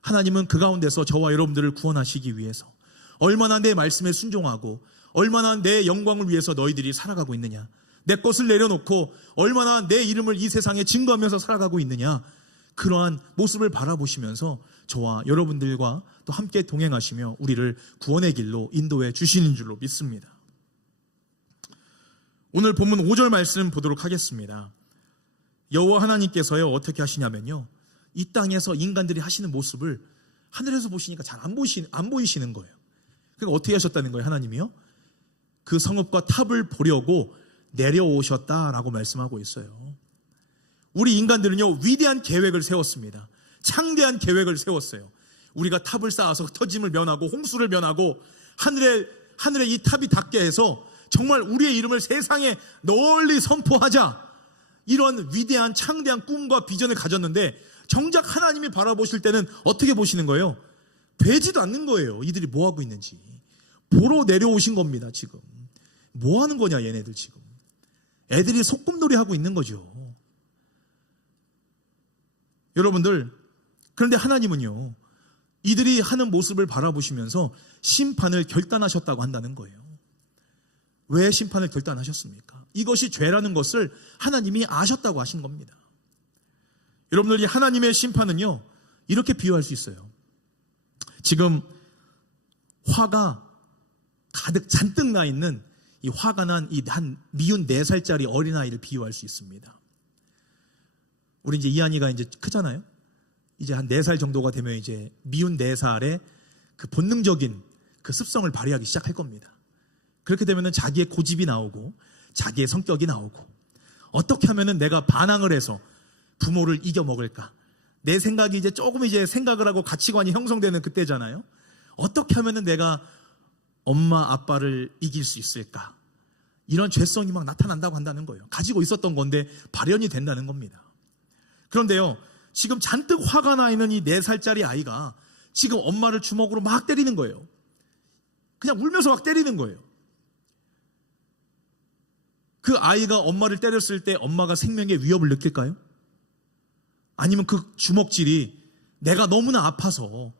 하나님은 그 가운데서 저와 여러분들을 구원하시기 위해서 얼마나 내 말씀에 순종하고 얼마나 내 영광을 위해서 너희들이 살아가고 있느냐, 내 것을 내려놓고 얼마나 내 이름을 이 세상에 증거하면서 살아가고 있느냐, 그러한 모습을 바라보시면서 저와 여러분들과 또 함께 동행하시며 우리를 구원의 길로 인도해 주시는 줄로 믿습니다. 오늘 본문 5절 말씀 보도록 하겠습니다. 여호와 하나님께서요, 어떻게 하시냐면요, 이 땅에서 인간들이 하시는 모습을 하늘에서 보시니까 잘 안 보이시는 거예요. 그러니까 어떻게 하셨다는 거예요? 하나님이요, 그 성읍과 탑을 보려고 내려오셨다라고 말씀하고 있어요. 우리 인간들은요, 위대한 계획을 세웠습니다. 창대한 계획을 세웠어요. 우리가 탑을 쌓아서 흩어짐을 면하고 홍수를 면하고 하늘에 이 탑이 닿게 해서 정말 우리의 이름을 세상에 널리 선포하자, 이런 위대한 창대한 꿈과 비전을 가졌는데 정작 하나님이 바라보실 때는 어떻게 보시는 거예요? 되지도 않는 거예요. 이들이 뭐 하고 있는지 보러 내려오신 겁니다. 지금 뭐 하는 거냐, 얘네들 지금 애들이 소꿉놀이 하고 있는 거죠. 여러분들, 그런데 하나님은요, 이들이 하는 모습을 바라보시면서 심판을 결단하셨다고 한다는 거예요. 왜 심판을 결단하셨습니까? 이것이 죄라는 것을 하나님이 아셨다고 하신 겁니다. 여러분들, 이 하나님의 심판은요, 이렇게 비유할 수 있어요. 지금 화가 가득 잔뜩 나 있는 이 화가 난 이 한 미운 4살짜리 어린아이를 비유할 수 있습니다. 우리 이제 이한이가 이제 크잖아요. 이제 한 4살 정도가 되면 이제 미운 4살의 그 본능적인 그 습성을 발휘하기 시작할 겁니다. 그렇게 되면은 자기의 고집이 나오고 자기의 성격이 나오고, 어떻게 하면은 내가 반항을 해서 부모를 이겨 먹을까? 내 생각이 이제 조금 이제 생각을 하고 가치관이 형성되는 그때잖아요. 어떻게 하면은 내가 엄마 아빠를 이길 수 있을까? 이런 죄성이 막 나타난다고 한다는 거예요. 가지고 있었던 건데 발현이 된다는 겁니다. 그런데요, 지금 잔뜩 화가 나 있는 이 4살짜리 아이가 지금 엄마를 주먹으로 막 때리는 거예요. 그냥 울면서 막 때리는 거예요. 그 아이가 엄마를 때렸을 때 엄마가 생명의 위협을 느낄까요? 아니면 그 주먹질이 내가 너무나 아파서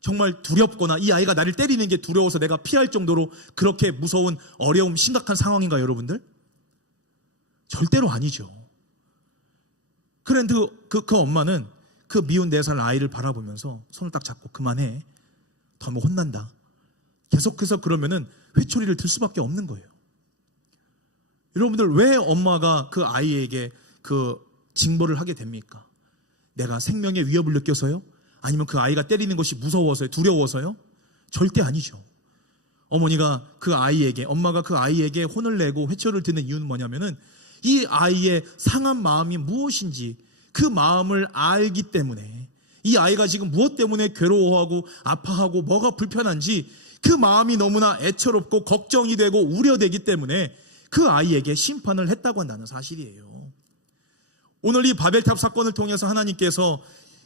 정말 두렵거나 이 아이가 나를 때리는 게 두려워서 내가 피할 정도로 그렇게 무서운 어려움, 심각한 상황인가요, 여러분들? 절대로 아니죠. 그런데 그 엄마는 그 미운 4살 아이를 바라보면서 손을 딱 잡고, 그만해, 더 하면 혼난다. 계속해서 그러면은 회초리를 들 수밖에 없는 거예요. 여러분들, 왜 엄마가 그 아이에게 그 징벌을 하게 됩니까? 내가 생명의 위협을 느껴서요? 아니면 그 아이가 때리는 것이 무서워서요? 두려워서요? 절대 아니죠. 어머니가 그 아이에게, 엄마가 그 아이에게 혼을 내고 회초리를 드는 이유는 뭐냐면은 이 아이의 상한 마음이 무엇인지 그 마음을 알기 때문에, 이 아이가 지금 무엇 때문에 괴로워하고 아파하고 뭐가 불편한지 그 마음이 너무나 애처롭고 걱정이 되고 우려되기 때문에 그 아이에게 심판을 했다고 한다는 사실이에요. 오늘 이 바벨탑 사건을 통해서 하나님께서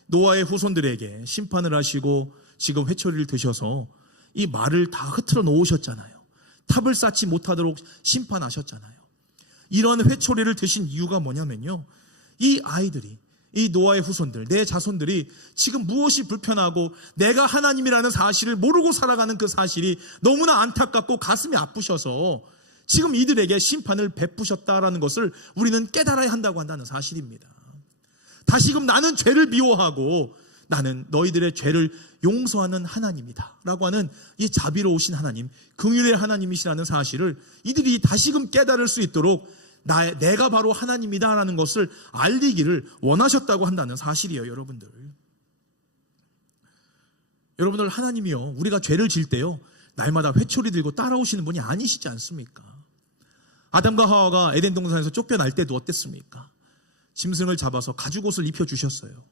노아의 후손들에게 심판을 하시고 지금 회초리를 드셔서 이 말을 다 흐트러 놓으셨잖아요. 탑을 쌓지 못하도록 심판하셨잖아요. 이런 회초리를 드신 이유가 뭐냐면요, 이 아이들이, 이 노아의 후손들, 내 자손들이 지금 무엇이 불편하고 내가 하나님이라는 사실을 모르고 살아가는 그 사실이 너무나 안타깝고 가슴이 아프셔서 지금 이들에게 심판을 베푸셨다라는 것을 우리는 깨달아야 한다고 한다는 사실입니다. 다시금 나는 죄를 미워하고 나는 너희들의 죄를 용서하는 하나님이다 라고 하는 이 자비로우신 하나님, 긍휼의 하나님이시라는 사실을 이들이 다시금 깨달을 수 있도록 내가 바로 하나님이다 라는 것을 알리기를 원하셨다고 한다는 사실이에요. 여러분들, 하나님이요, 우리가 죄를 지을 때요, 날마다 회초리 들고 따라오시는 분이 아니시지 않습니까? 아담과 하와가 에덴 동산에서 쫓겨날 때도 어땠습니까? 짐승을 잡아서 가죽옷을 입혀주셨어요.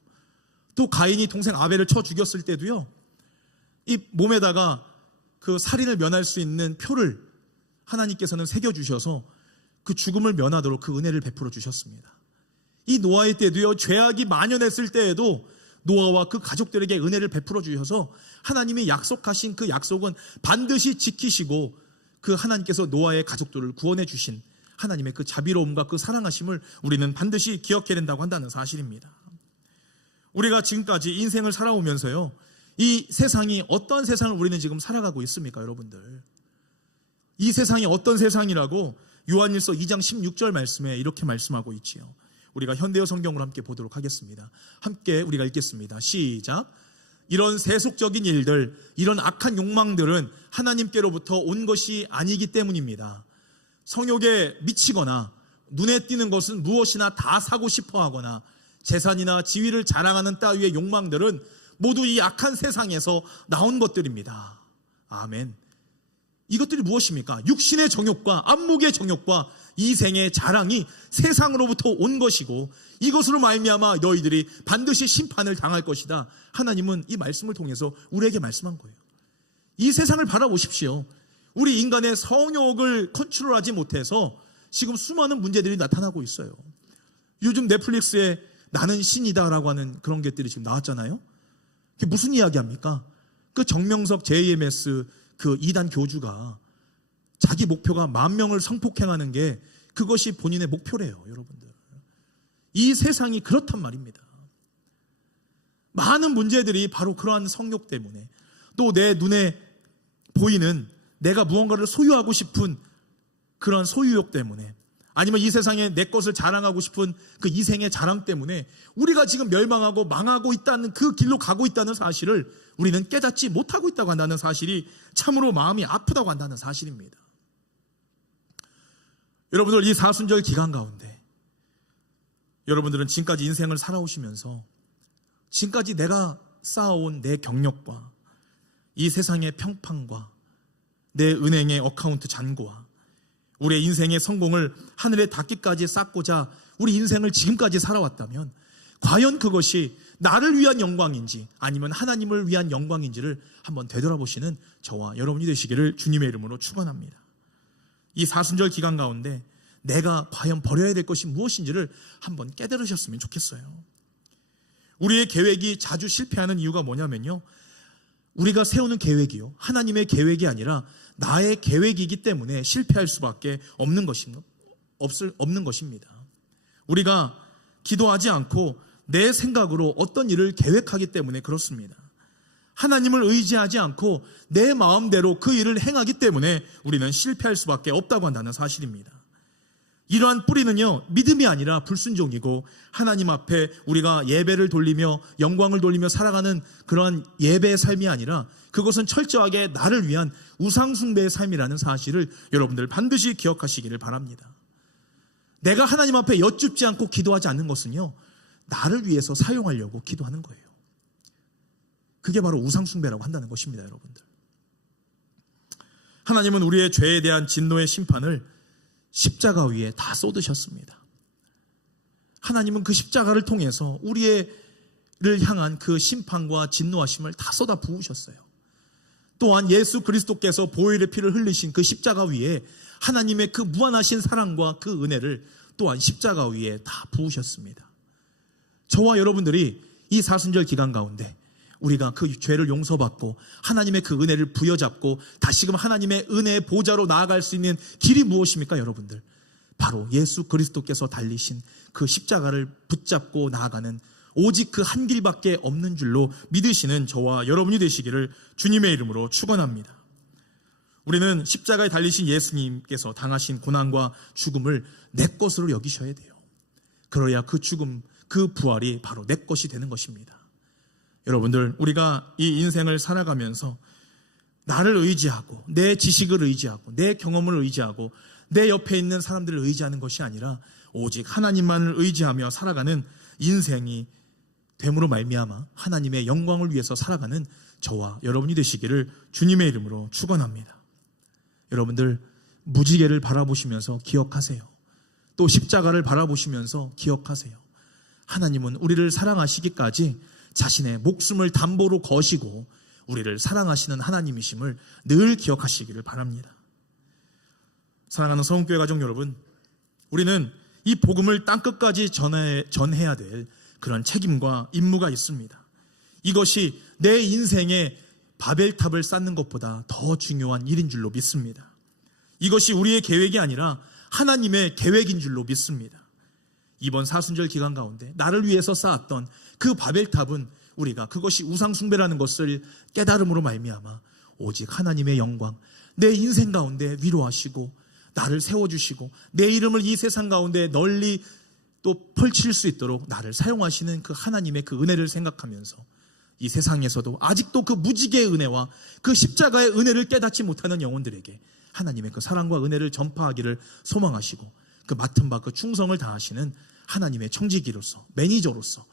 또 가인이 동생 아벨을 쳐 죽였을 때도요, 이 몸에다가 그 살인을 면할 수 있는 표를 하나님께서는 새겨주셔서 그 죽음을 면하도록 그 은혜를 베풀어 주셨습니다. 이 노아의 때도요, 죄악이 만연했을 때에도 노아와 그 가족들에게 은혜를 베풀어 주셔서 하나님이 약속하신 그 약속은 반드시 지키시고 그 하나님께서 노아의 가족들을 구원해 주신 하나님의 그 자비로움과 그 사랑하심을 우리는 반드시 기억해야 된다고 한다는 사실입니다. 우리가 지금까지 인생을 살아오면서요, 이 세상이 어떤 세상을 우리는 지금 살아가고 있습니까, 여러분들? 이 세상이 어떤 세상이라고 요한일서 2장 16절 말씀에 이렇게 말씀하고 있지요. 우리가 현대어 성경으로 함께 보도록 하겠습니다. 함께 우리가 읽겠습니다. 시작. 이런 세속적인 일들, 이런 악한 욕망들은 하나님께로부터 온 것이 아니기 때문입니다. 성욕에 미치거나 눈에 띄는 것은 무엇이나 다 사고 싶어 하거나 재산이나 지위를 자랑하는 따위의 욕망들은 모두 이 악한 세상에서 나온 것들입니다. 아멘. 이것들이 무엇입니까? 육신의 정욕과 안목의 정욕과 이생의 자랑이 세상으로부터 온 것이고 이것으로 말미암아 너희들이 반드시 심판을 당할 것이다. 하나님은 이 말씀을 통해서 우리에게 말씀한 거예요. 이 세상을 바라보십시오. 우리 인간의 성욕을 컨트롤하지 못해서 지금 수많은 문제들이 나타나고 있어요. 요즘 넷플릭스에 나는 신이다라고 하는 그런 것들이 지금 나왔잖아요. 그게 무슨 이야기합니까? 그 정명석 JMS 그 2단 교주가 자기 목표가 10,000명을 성폭행하는 게 그것이 본인의 목표래요, 여러분들. 이 세상이 그렇단 말입니다. 많은 문제들이 바로 그러한 성욕 때문에, 또 내 눈에 보이는 내가 무언가를 소유하고 싶은 그런 소유욕 때문에, 아니면 이 세상에 내 것을 자랑하고 싶은 그 이생의 자랑 때문에 우리가 지금 멸망하고 망하고 있다는, 그 길로 가고 있다는 사실을 우리는 깨닫지 못하고 있다고 한다는 사실이 참으로 마음이 아프다고 한다는 사실입니다. 여러분들, 이 사순절 기간 가운데 여러분들은 지금까지 인생을 살아오시면서 지금까지 내가 쌓아온 내 경력과 이 세상의 평판과 내 은행의 어카운트 잔고와 우리의 인생의 성공을 하늘에 닿기까지 쌓고자 우리 인생을 지금까지 살아왔다면 과연 그것이 나를 위한 영광인지 아니면 하나님을 위한 영광인지를 한번 되돌아보시는 저와 여러분이 되시기를 주님의 이름으로 축원합니다. 이 사순절 기간 가운데 내가 과연 버려야 될 것이 무엇인지를 한번 깨달으셨으면 좋겠어요. 우리의 계획이 자주 실패하는 이유가 뭐냐면요, 우리가 세우는 계획이요, 하나님의 계획이 아니라 나의 계획이기 때문에 실패할 수밖에 없는 것입니다. 우리가 기도하지 않고 내 생각으로 어떤 일을 계획하기 때문에 그렇습니다. 하나님을 의지하지 않고 내 마음대로 그 일을 행하기 때문에 우리는 실패할 수밖에 없다고 한다는 사실입니다. 이러한 뿌리는요, 믿음이 아니라 불순종이고 하나님 앞에 우리가 예배를 돌리며 영광을 돌리며 살아가는 그런 예배의 삶이 아니라 그것은 철저하게 나를 위한 우상숭배의 삶이라는 사실을 여러분들 반드시 기억하시기를 바랍니다. 내가 하나님 앞에 여쭙지 않고 기도하지 않는 것은요, 나를 위해서 사용하려고 기도하는 거예요. 그게 바로 우상숭배라고 한다는 것입니다. 여러분들, 하나님은 우리의 죄에 대한 진노의 심판을 십자가 위에 다 쏟으셨습니다. 하나님은 그 십자가를 통해서 우리를 향한 그 심판과 진노하심을 다 쏟아 부으셨어요. 또한 예수 그리스도께서 보혈의 피를 흘리신 그 십자가 위에 하나님의 그 무한하신 사랑과 그 은혜를 또한 십자가 위에 다 부으셨습니다. 저와 여러분들이 이 사순절 기간 가운데 우리가 그 죄를 용서받고 하나님의 그 은혜를 부여잡고 다시금 하나님의 은혜의 보좌로 나아갈 수 있는 길이 무엇입니까? 여러분들, 바로 예수 그리스도께서 달리신 그 십자가를 붙잡고 나아가는 오직 그 한 길밖에 없는 줄로 믿으시는 저와 여러분이 되시기를 주님의 이름으로 축원합니다. 우리는 십자가에 달리신 예수님께서 당하신 고난과 죽음을 내 것으로 여기셔야 돼요. 그래야 그 죽음, 그 부활이 바로 내 것이 되는 것입니다. 여러분들, 우리가 이 인생을 살아가면서 나를 의지하고 내 지식을 의지하고 내 경험을 의지하고 내 옆에 있는 사람들을 의지하는 것이 아니라 오직 하나님만을 의지하며 살아가는 인생이 됨으로 말미암아 하나님의 영광을 위해서 살아가는 저와 여러분이 되시기를 주님의 이름으로 축원합니다. 여러분들, 무지개를 바라보시면서 기억하세요. 또 십자가를 바라보시면서 기억하세요. 하나님은 우리를 사랑하시기까지 자신의 목숨을 담보로 거시고 우리를 사랑하시는 하나님이심을 늘 기억하시기를 바랍니다. 사랑하는 성교회 가족 여러분, 우리는 이 복음을 땅끝까지 전해야 될 그런 책임과 임무가 있습니다. 이것이 내 인생의 바벨탑을 쌓는 것보다 더 중요한 일인 줄로 믿습니다. 이것이 우리의 계획이 아니라 하나님의 계획인 줄로 믿습니다. 이번 사순절 기간 가운데 나를 위해서 쌓았던 그 바벨탑은 우리가 그것이 우상숭배라는 것을 깨달음으로 말미암아 오직 하나님의 영광, 내 인생 가운데 위로하시고 나를 세워주시고 내 이름을 이 세상 가운데 널리 또 펼칠 수 있도록 나를 사용하시는 그 하나님의 그 은혜를 생각하면서 이 세상에서도 아직도 그 무지개의 은혜와 그 십자가의 은혜를 깨닫지 못하는 영혼들에게 하나님의 그 사랑과 은혜를 전파하기를 소망하시고 그 맡은 바 그 충성을 다하시는 하나님의 청지기로서, 매니저로서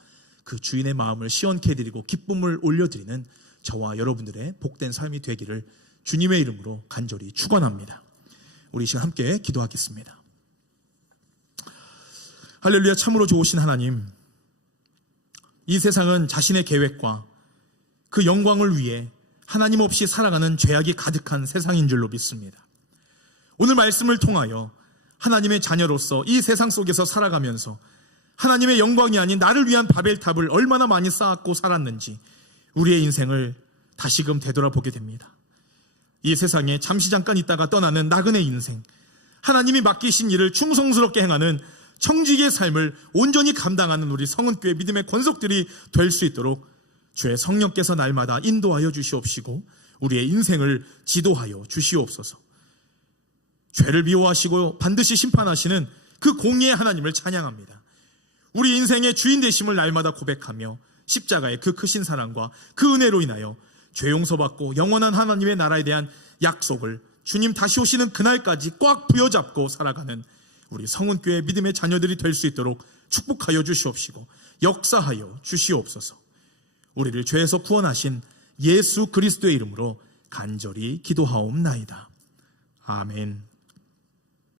그 주인의 마음을 시원케 해드리고 기쁨을 올려드리는 저와 여러분들의 복된 삶이 되기를 주님의 이름으로 간절히 축원합니다. 우리 이 시간 함께 기도하겠습니다. 할렐루야. 참으로 좋으신 하나님, 이 세상은 자신의 계획과 그 영광을 위해 하나님 없이 살아가는 죄악이 가득한 세상인 줄로 믿습니다. 오늘 말씀을 통하여 하나님의 자녀로서 이 세상 속에서 살아가면서 하나님의 영광이 아닌 나를 위한 바벨탑을 얼마나 많이 쌓았고 살았는지 우리의 인생을 다시금 되돌아보게 됩니다. 이 세상에 잠시 잠깐 있다가 떠나는 나그네 인생, 하나님이 맡기신 일을 충성스럽게 행하는 청지기의 삶을 온전히 감당하는 우리 성은교회 믿음의 권속들이 될 수 있도록 주의 성령께서 날마다 인도하여 주시옵시고 우리의 인생을 지도하여 주시옵소서. 죄를 미워하시고 반드시 심판하시는 그 공의의 하나님을 찬양합니다. 우리 인생의 주인 되심을 날마다 고백하며 십자가의 그 크신 사랑과 그 은혜로 인하여 죄 용서받고 영원한 하나님의 나라에 대한 약속을 주님 다시 오시는 그날까지 꽉 부여잡고 살아가는 우리 성은교회 믿음의 자녀들이 될 수 있도록 축복하여 주시옵시고 역사하여 주시옵소서. 우리를 죄에서 구원하신 예수 그리스도의 이름으로 간절히 기도하옵나이다. 아멘.